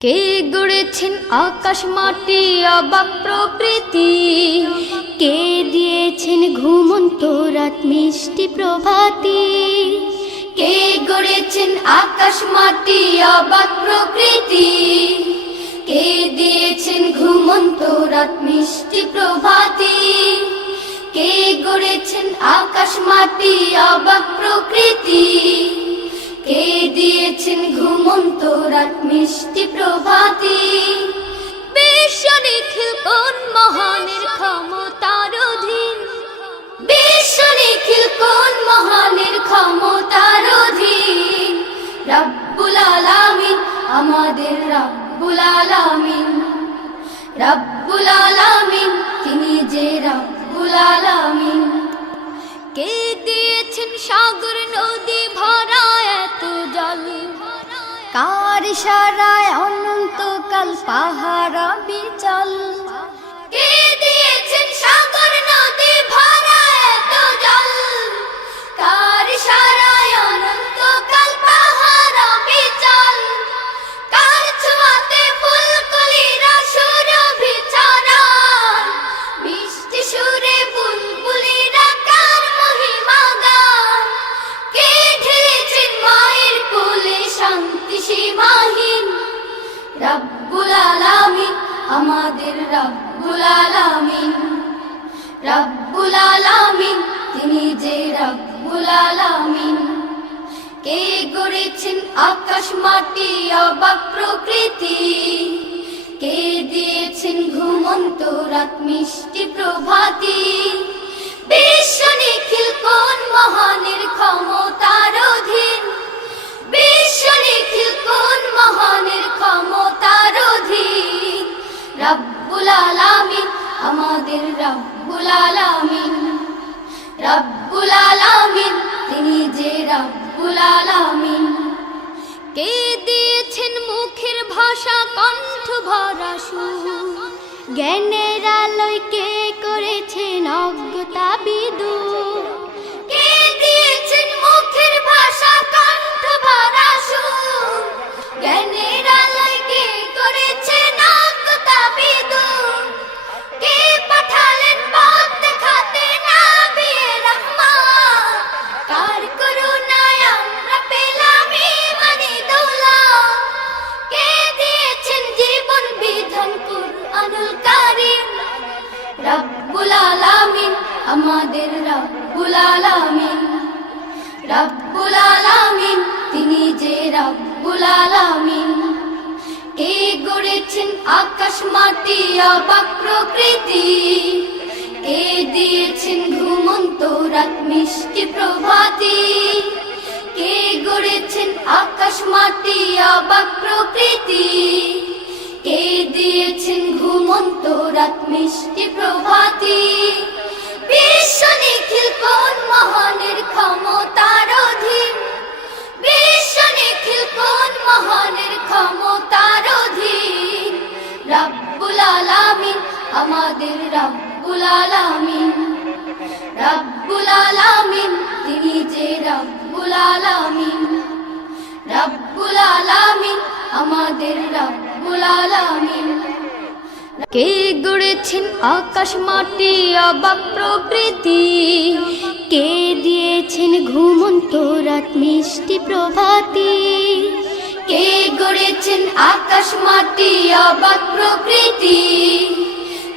কে গড়েছেন আকাশ মাটি অবাক প্রকৃতি, কে দিয়েছেন ঘুমন্ত রাত মিষ্টি প্রভাতি। কে গড়েছেন আকাশ মাটি অবাক প্রকৃতি, কে দিয়েছেন ঘুমন্ত রাত মিষ্টি প্রভাতি। কে গড়েছেন আকাশ মাটি অবাক প্রকৃতি, কে দিয়েছেন ঘুমন্ত রাত মিষ্টি প্রভাতি। বিশ্ব নিখিল কোন মহানের ক্ষমতার অধীন, বিশ্ব নিখিল কোন মহানের ক্ষমতার অধীন। রব্বুল আলামিন আমাদের রব্বুল আলামিন, রব্বুল আলামিন তিনি যে রব্বুল আলামিন। কে দিয়েছেন সাগর নদী ভরা এত জল, কার ইশারায় অনন্তকাল পাহাড় বিচল। কে দিয়েছেন সাগর নদী ভরা এত জল, কার ইশারায় অনন্তকাল পাহাড় বিচল। কার ছোঁয়াতে ফুলকলিরা সুরভি ছড়ায়, মিষ্টি সুরে বুলবুলিরা কার মহিমা গায়। কে ঢেলেছেন মায়ের কোলে শান্তি সীমাহীন, রব্বুল আলামিন আমাদের রব্বুল আলামিন, রব্বুল আলামিন তিনি যে রব্বুল আলামিন। কে গড়েছেন আকাশ মাটি অবাক প্রকৃতি, কে দিয়েছেন ঘুমন্ত রাত মিষ্টি প্রভাতি। বিশ্ব নিখিল কোন মহানের ক্ষমতার অধীন, বিশ্ব নিখিল কোন মহানের ক্ষমতার অধীন। রব্বুল আলামিন আমাদের রব্বুল আলামিন, রব্বুল আলামিন তিনি যে রব্বুল আলামিন। কে দিয়েছেন মুখের ভাষা কণ্ঠ ভরা সুর, জ্ঞানের আলোয় কে করেছেন অজ্ঞতা বিদূর। কে দিয়েছেন মুখের ভাষা কণ্ঠ ভরা সুর, জ্ঞানের আলোয় কে করেছেন অজ্ঞতা বিদূর। কে পাঠালেন পথ দেখাতে নবিয়ে রহমান, কার করুণায় আমরা পেলাম ঈমানি দৌলত। কে দিয়েছেন জীবন বিধান কুরআনুল কারীম, রব্বুল আলামিন আমাদের রব্বুল আলামিন, রব্বুল আলামিন তিনি যে রব্বুল আলামিন। কে গড়েছেন আকাশ মাটি অবাক প্রকৃতি, কে দিয়েছেন ঘুমন্ত রাত মিষ্টি প্রভাতি। কে গড়েছেন আকাশ মাটি অবাক প্রকৃতি, কে দিয়েছেন ঘুমন্ত রাত মিষ্টি প্রভাতি। বিশ্ব নিখিল কোন মহানের ক্ষমতার অধীন, বিশ্ব নিখিল কোন মহানের ক্ষমতার অধীন। রব্বুল আলামিন আমাদের রব্বুল আলামিন, রব্বুল আলামিন তিনি যে রব্বুল আলামিন, রব্বুল আলামিন আমাদের রব্বুল আলামিন। কে গড়েছেন আকাশ মাটি অবাক প্রকৃতি, কে দিয়েছেন ঘুমন্ত রাত মিষ্টি প্রভাতি। কে গড়েছেন আকাশ মাটি অবাক প্রকৃতি,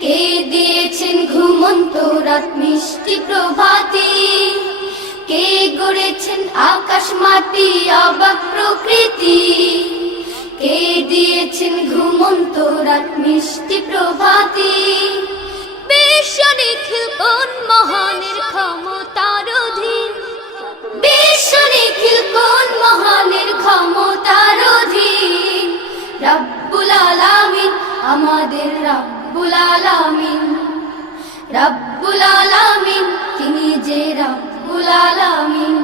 কে দিয়েছেন ঘুমন্ত রাত মিষ্টি প্রভাতি। কে গড়েছেন আকাশ মাটি অবাক প্রকৃতি, কে দিয়েছেন ঘুমন্ত রাত মিষ্টি প্রভাতি। বিশ্ব নিখিল কোন মহানের ক্ষমতার অধীন, বিশ্ব নিখিল কোন মহানের ক্ষমতার অধীন। রব্বুল আলামিন আমাদের রব্বুল আলামিন, রব্বুল আলামিন তিনি যে রব্বুল আলামিন।